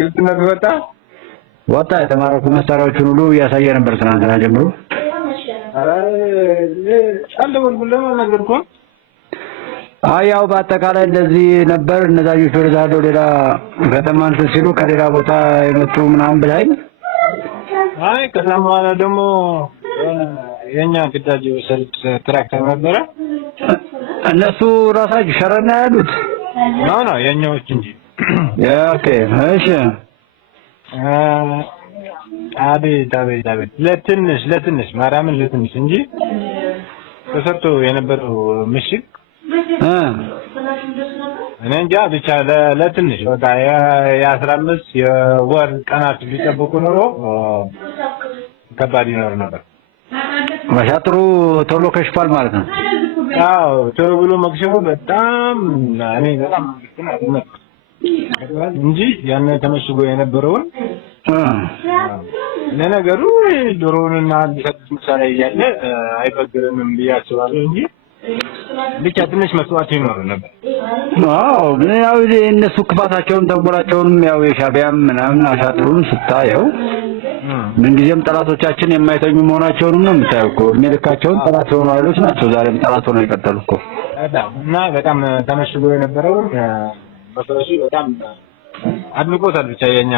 ግልጽነት ወጣ የተማረኩ መሳሪያዎችን ሁሉ እያሳየ ነበር ትናንትና ጀምሮ። ያው በአጠቃላይ እንደዚህ ነበር። እነዛኞች ወደዛው ሌላ ከተማ እንትን ሲሉ ከሌላ ቦታ የመጡ ምናምን ብላኝ። ከተማ ደግሞ የኛ ግዳጅ ወሰድ ትራክተር ነበረ። እነሱ ራሳቸው ሸረና ያሉት ነው የኛዎች እንጂ። ኦኬ እሺ። አቤት ለትንሽ ማርያምን ለትንሽ እንጂ ተሰርቶ የነበረው ምሽግ እኔ እንጃ ብቻ ለትንሽ በቃ የ15 የወር ቀናት ቢጠብቁ ኖሮ ከባድ ይኖር ነበር። ማሻጥሩ ቶሎ ከሽፏል ማለት ነው። አዎ ቶሎ ብሎ መክሸፉ በጣም እንጂ ያን ተመሽጎ የነበረውን ለነገሩ ድሮውንና ሊሰጥ ምሳሌ ያለ አይበግርም ብያስባለሁ እንጂ ብቻ ትንሽ መስዋዕት ይኖር ነበር። አዎ ግን ያው እነሱ ክፋታቸውን ተንኮላቸውን ያው የሻቢያም ምናምን አሻጥሩን ስታየው ምንጊዜም ጠላቶቻችን የማይተኙ መሆናቸውን ነው የምታየው እኮ። የሚልካቸውን ጠላት ሆነው አይሉት ናቸው ዛሬም ጠላት ሆነው ይቀጥሉ እኮ። እና በጣም ተመሽጎ የነበረው በፈረሱ በጣም አድንቆታል። ብቻ የኛ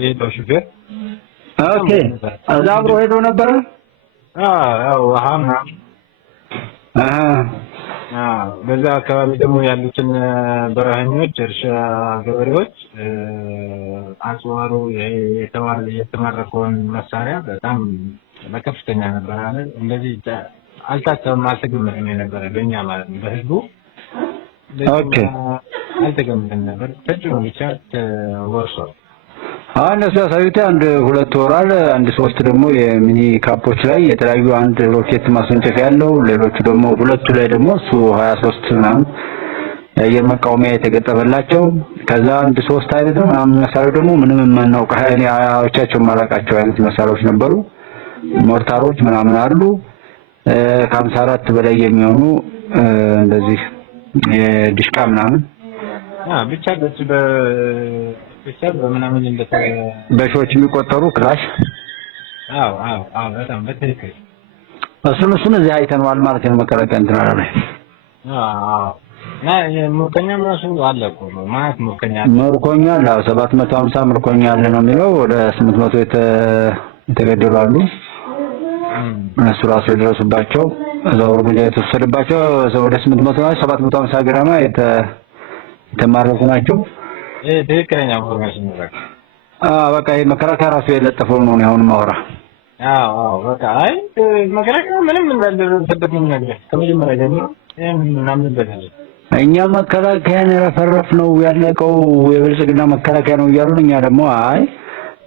የሄደው ሹፌር ኦኬ እዛ አብሮ ሄዶ ነበር። አዎ በዛ አካባቢ ደግሞ ያሉትን በረሃኞች እርሻ ገበሬዎች አጽዋሩ የተማረከውን መሳሪያ በጣም በከፍተኛ ነበር አለ። እንደዚህ አልታሰበም፣ አልተገመተም ነበር በእኛ ማለት ነው በህዝቡ። ኦኬ አልተገመተም ነበር ተጭኖ ብቻ ተወርሷል። እነሱ ያሳዩት አንድ 2 ወራል አንድ 3 ደግሞ የሚኒ ካፖች ላይ የተለያዩ አንድ ሮኬት ማስወንጨፊያ ያለው ሌሎቹ ደግሞ ሁለቱ ላይ ደግሞ እሱ 23 ምናምን የአየር መቃወሚያ የተገጠመላቸው ከዛ አንድ 3 አይነት ምናምን መሳሪያው ደግሞ ምንም የማናውቅ ኃይሎቻቸው ማላቃቸው አይነት መሳሪያዎች ነበሩ። ሞርታሮች ምናምን አሉ። ከ54 በላይ የሚሆኑ እንደዚህ የዲሽቃ ምናምን ብቻ በምናምን በሺዎች የሚቆጠሩ ክላሽ አዎ በጣም በትክክል እሱን እዚህ አይተነዋል ማለት ነው። መከላከያ እንትን አለ ምርኮኛም ራሱ አለ እኮ ማለት ምርኮኛ 750 ምርኮኛ አለ ነው የሚለው። ወደ 800 የተገደሉ አሉ። እነሱ ራሱ የደረሱባቸው እዛው እርምጃ የተወሰደባቸው ወደ 750 ግራማ የተማረኩ ናቸው። ትክክለኛ ኢንፎርሜሽን ነው። በቃ የመከላከያ ራሱ የለጠፈው ነው አሁን ማውራ። በቃ አይ መከላከያ ምንም እንዳልደረሰበት ነው ነገር ከመጀመሪያ ጀምሮ ምናምን በደለ እኛ መከላከያን ረፈረፍ ነው ያለቀው የብልጽግና መከላከያ ነው እያሉን፣ እኛ ደግሞ አይ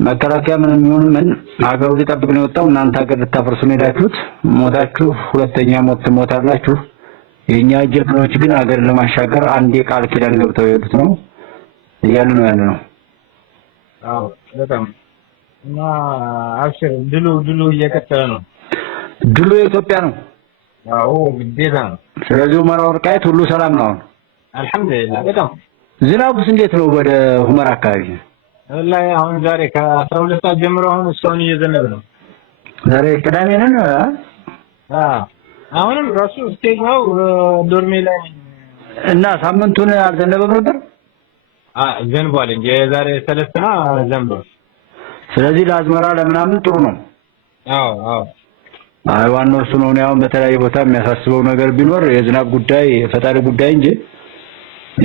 መከላከያ ምንም ይሁን ምን ሀገሩ ሊጠብቅ ነው የወጣው። እናንተ ሀገር ልታፈርሱ ነው ሄዳችሁት፣ ሞታችሁ ሁለተኛ ሞት ትሞታላችሁ። የኛ ጀግኖች ግን ሀገርን ለማሻገር አንዴ ቃል ኪዳን ገብተው የሄዱት ነው እያሉ ነው ያለ ነው። በጣም እና አብሽር ድሉ እየቀጠለ ነው። ድሉ የኢትዮጵያ ነው። ግዴታ ነው። ስለዚህ ሁመራ ወልቃይት ሁሉ ሰላም ነው አልሐምዱሊላህ። በጣም ዝናቡስ እንዴት ነው ወደ ሁመራ አካባቢ? ወላሂ አሁን ዛሬ ከ12 ሰዓት ጀምሮ አሁን እስካሁን እየዘነበ ነው። ዛሬ ቅዳሜ ነው። አሁንም ራሱ ስቴጅ ነው ዶርሜ ላይ እና ሳምንቱን አልዘነበም ነበር። ዘንቧል እንጂ የዛሬ 3 ዘንቧል። ስለዚህ ለአዝመራ ለምናምን ጥሩ ነው። ዋናው እሱ ነው። ያው በተለያየ ቦታ የሚያሳስበው ነገር ቢኖር የዝናብ ጉዳይ የፈጣሪ ጉዳይ እንጂ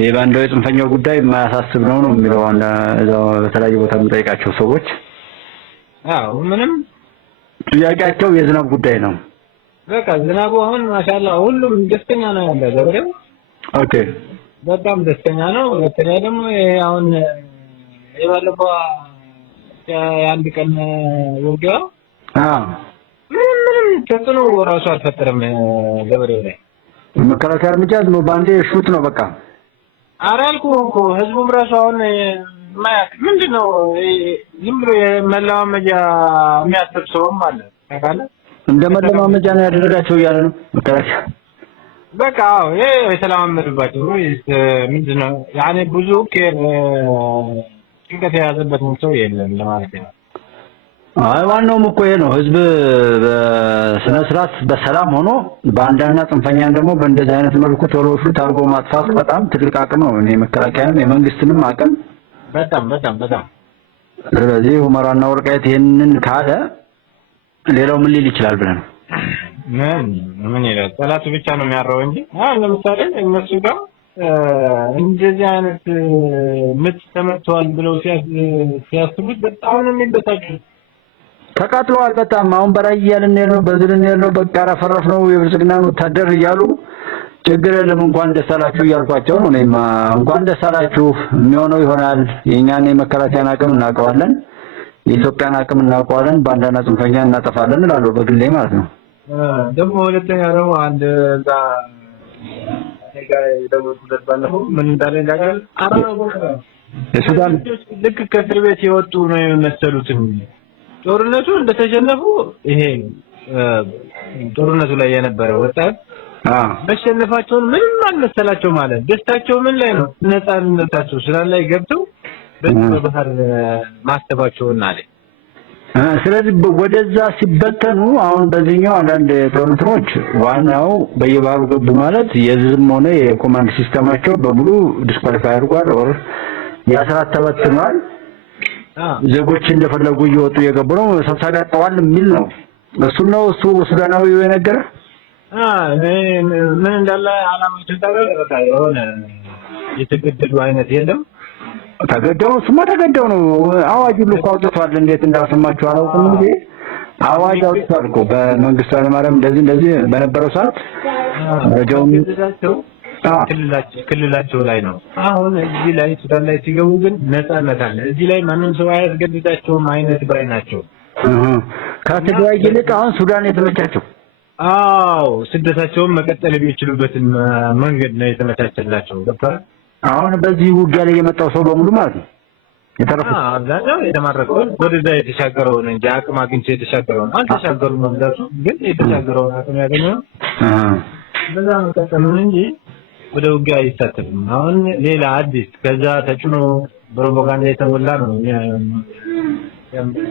የባንዳው የጽንፈኛው ጉዳይ የማያሳስብ ነው የሚለው እዛው በተለያየ ቦታ የምጠይቃቸው ሰዎች ምንም ጥያቄያቸው የዝናብ ጉዳይ ነው። በቃ ዝናቡ አሁን ማሻአላ ሁሉም ደስተኛ ነው ያለው ገበሬው። ኦኬ በጣም ደስተኛ ነው። ሁለተኛ ደግሞ አሁን የባለፈው የአንድ ቀን ውጊያ ምንም ተጽዕኖ ራሱ አልፈጠረም ገበሬው ላይ። መከላከያ እርምጃ ነው ባንዴ ሹት ነው በቃ። ኧረ አልኩህ እኮ ህዝቡም ራሱ አሁን ምንድነው ዝም ብሎ የመለማመጃ የሚያስብ ሰውም አለ ታውቃለህ። እንደ መለማመጃ ነው ያደረጋቸው እያለ ነው መከላከያ። በቃ ይሄ የተለማመዱባቸው ምንድነው ያኔ ብዙ ጭንቀት የያዘበት ሰው የለም ለማለት ነው። ዋናውም እኮ ይሄ ነው። ህዝብ በስነ ስርዓት በሰላም ሆኖ ባንዳና ጽንፈኛን ደግሞ በእንደዚህ አይነት መልኩ ቶሎ ፍት አድርጎ ማጥፋት በጣም ትልቅ አቅም ነው። እኔ መከላከያም የመንግስትንም አቅም በጣም ስለዚህ ሁመራና ወልቃይት ይሄንን ካለ ሌላው ምን ሊል ይችላል ብለን ምን ይላል? ጠላቱ ብቻ ነው የሚያራው እንጂ ለምሳሌ እነሱ ጋር እንደዚህ አይነት ምት ተመቷል ብለው ሲያስቡት በጣም ነው የሚበሳጩት። ተቃጥለዋል በጣም አሁን በራይ እያልን ነው በዝልን ነው በቃ ረፈረፍ ነው የብልጽግና ወታደር እያሉ ችግር የለም እንኳን ደስ አላችሁ እያልኳቸው ነው። እኔማ እንኳን ደስ አላችሁ የሚሆነው ይሆናል። የኛን የመከላከያን አቅም እናውቀዋለን፣ የኢትዮጵያን አቅም እናውቀዋለን፣ ባንዳና ጽንፈኛ እናጠፋለን እላለሁ በግሌ ማለት ነው። ደግሞ ሁለተኛ ደግሞ አንድ እዛ ደውሎለት ባለፈው ምን እንዳለ እንዳቀል የሱዳን ልክ ከእስር ቤት የወጡ ነው የመሰሉት። ጦርነቱ እንደተሸነፉ ይሄ ጦርነቱ ላይ የነበረ ወጣት መሸነፋቸውን ምንም አልመሰላቸው ማለት ደስታቸው ምን ላይ ነው? ነፃነታቸው ስላል ላይ ገብተው በባህር ማስተባቸውና አለ። ስለዚህ ወደዛ ሲበተኑ አሁን በዚህኛው አንዳንድ ጦርነቶች ዋናው በየባህሩ ገቡ ማለት የዝም ሆነ የኮማንድ ሲስተማቸው በሙሉ ዲስኳሊፋይ አድርጓል ኦር ያስራት ተበትኗል። ዜጎች እንደፈለጉ እየወጡ እየገቡ ነው። ሰብሳቢ አጣዋል የሚል ነው። እሱ ሱዳናዊው የነገረ ምን እንዳለ አላማቸው በቃ የሆነ የተገደሉ አይነት የለም። ተገደው ስማ ተገደው ነው። አዋጅ ሁሉ አውጥቷል። እንዴት እንዳሰማችሁ አላውቅም እንጂ አዋጅ አውጥቷል እኮ በመንግስቱ ኃይለማርያም እንደዚህ በነበረው ሰዓት ረጃውን ክልላቸው ላይ ነው። አሁን እዚህ ላይ ሱዳን ላይ ሲገቡ ግን ነፃነት አለ። እዚህ ላይ ማንም ሰው አያስገድዳቸውም አይነት ባይ ናቸው። ከትግራይ ይልቅ አሁን ሱዳን የተመቻቸው ስደታቸውን መቀጠል የሚችሉበትን መንገድ ነው የተመቻቸላቸው። ገብቷል። አሁን በዚህ ውጊያ ላይ የመጣው ሰው በሙሉ ማለት ነው የተረፈው አብዛኛው የተማረከው ወደዛ የተሻገረው ነው እንጂ አቅም አግኝቶ የተሻገረው አልተሻገሩም። መብዛቱ ግን የተሻገረው አቅም ያገኘው በዛ መቀጠል ነው እንጂ ወደ ውጊያ አይሳተፍም። አሁን ሌላ አዲስ ከዛ ተጭኖ ፕሮፓጋንዳ የተሞላ ነው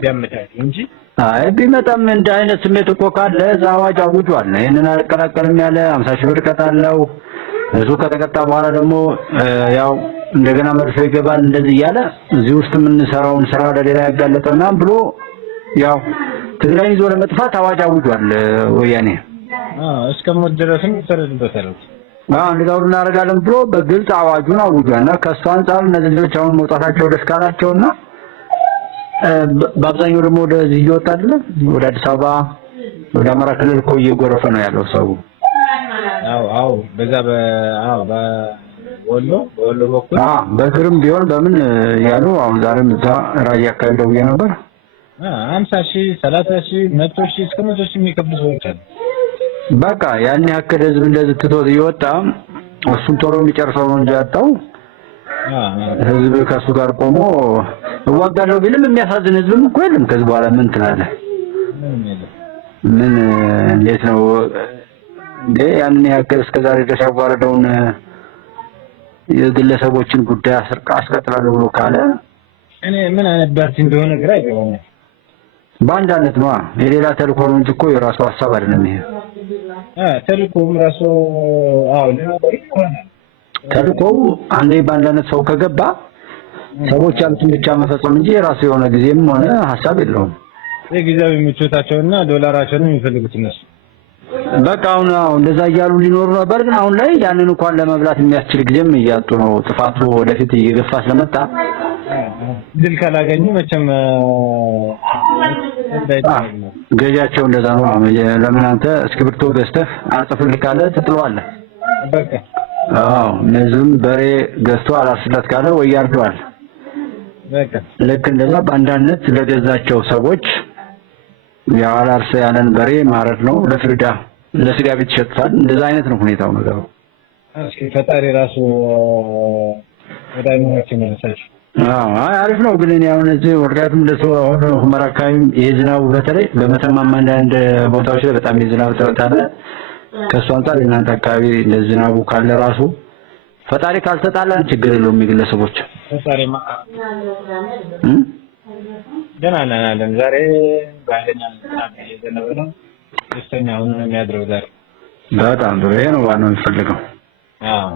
ያመጣል እንጂ ቢመጣም እንደ አይነት ስሜት እኮ ካለ አዋጅ አውጇል። ይሄንን አልቀላቀልም ያለ 50 ሺህ ብር ቀጣለው። እሱ ከተቀጣ በኋላ ደግሞ ያው እንደገና መርሶ ይገባል። እንደዚህ እያለ እዚህ ውስጥ የምንሰራውን ስራ ለሌላ ያጋለጠና ብሎ ያው ትግራይ ይዞ ለመጥፋት አዋጅ አውጇል ወያኔ። እስከሞት ድረስም ተረድበታል። እንደዛው እናደርጋለን ብሎ በግልጽ አዋጁን አውጇልና ከሱ አንፃር እነዚህ ልጆች አሁን መውጣታቸው ደስ ካላቸውና በአብዛኛው ደግሞ ወደዚህ እየወጣ አይደለም ወደ አዲስ አበባ ወደ አማራ ክልል እኮ እየጎረፈ ነው ያለው ሰው። በዛ በወሎ በኩል በግርም ቢሆን በምን ያሉ አሁን ዛሬም እዛ ራያ አካባቢ ደውዬ ነበር። 50 ሺህ 30 ሺህ 100 ሺህ እስከ 100 ሺህ የሚከፍሉ ሰዎች አሉ። በቃ ያን ያክል ህዝብ እንደዚህ ትቶት እየወጣ እሱን ቶሎ የሚጨርሰው ነው እንጂ ያጣው ህዝብ ከሱ ጋር ቆሞ እዋጋለሁ ቢልም የሚያሳዝን ህዝብም እኮ የለም። ከዚህ በኋላ ምን ትላለህ? ምን እንዴት ነው ያን ያክል እስከዛሬ ድረስ ያዋረደውን የግለሰቦችን ጉዳይ አስቀጥላለሁ ብሎ ካለ እኔ ምን አነባርት እንደሆነ ግራ ይገባኛል። ባንዳነት ነው የሌላ ተልእኮ ነው እንጂ እኮ የራሱ ሐሳብ አይደለም። ይሄ ተልእኮም ራሱ ተልእኮው አንዴ ባንዳነት ሰው ከገባ ሰዎች ያሉትን ብቻ መፈጸም እንጂ የራሱ የሆነ ጊዜም ሆነ ሐሳብ የለውም። የጊዜያዊ ምቾታቸውና ዶላራቸውን የሚፈልጉት እነሱ በቃ አሁን እንደዛ እያሉ ሊኖሩ ነበር። ግን አሁን ላይ ያንን እንኳን ለመብላት የሚያስችል ጊዜም እያጡ ነው። ጥፋቱ ወደፊት እየገፋ ስለመጣ ድል ካላገኙ መቼም ገዣቸው እንደዛ ነው። ለምን አንተ እስክሪብቶ ገዝተህ አጽፍልህ ካለ ትጥለዋለህ። በቃ እነዚህም በሬ ገዝቶ አላስለት ካለ ወይ ያርደዋል። በቃ ልክ እንደዛ በአንዳነት ለገዛቸው ሰዎች ያላርሰ ያለን በሬ ማረድ ነው። ለስጋ ቤት ይሸጣል። እንደዛ አይነት ነው ሁኔታው ነገሩ። እስኪ ፈጣሪ ራሱ ወዳጅነታችን ይመልሳል። አሪፍ ነው። ግን እኔ አሁን እዚህ ወርቃቱም ለሰው አሁን ሁመራ አካባቢ የዝናቡ በተለይ በመተማማ አንዳንድ ቦታዎች ላይ በጣም የዝናብ እጥረት አለ። ከእሱ አንፃር እናንተ አካባቢ እንደዚህ ዝናቡ ካለ ራሱ ፈጣሪ ካልተጣላን ችግር የለውም። የግለሰቦች ፈጣሪማ ደህና ነን። ዛሬ ባይለኛ የዘነበ ነው። ደስተኛ ሆኖ ነው የሚያድረው ዛሬ። በጣም ጥሩ። ይሄ ነው ዋናው የሚፈልገው። አዎ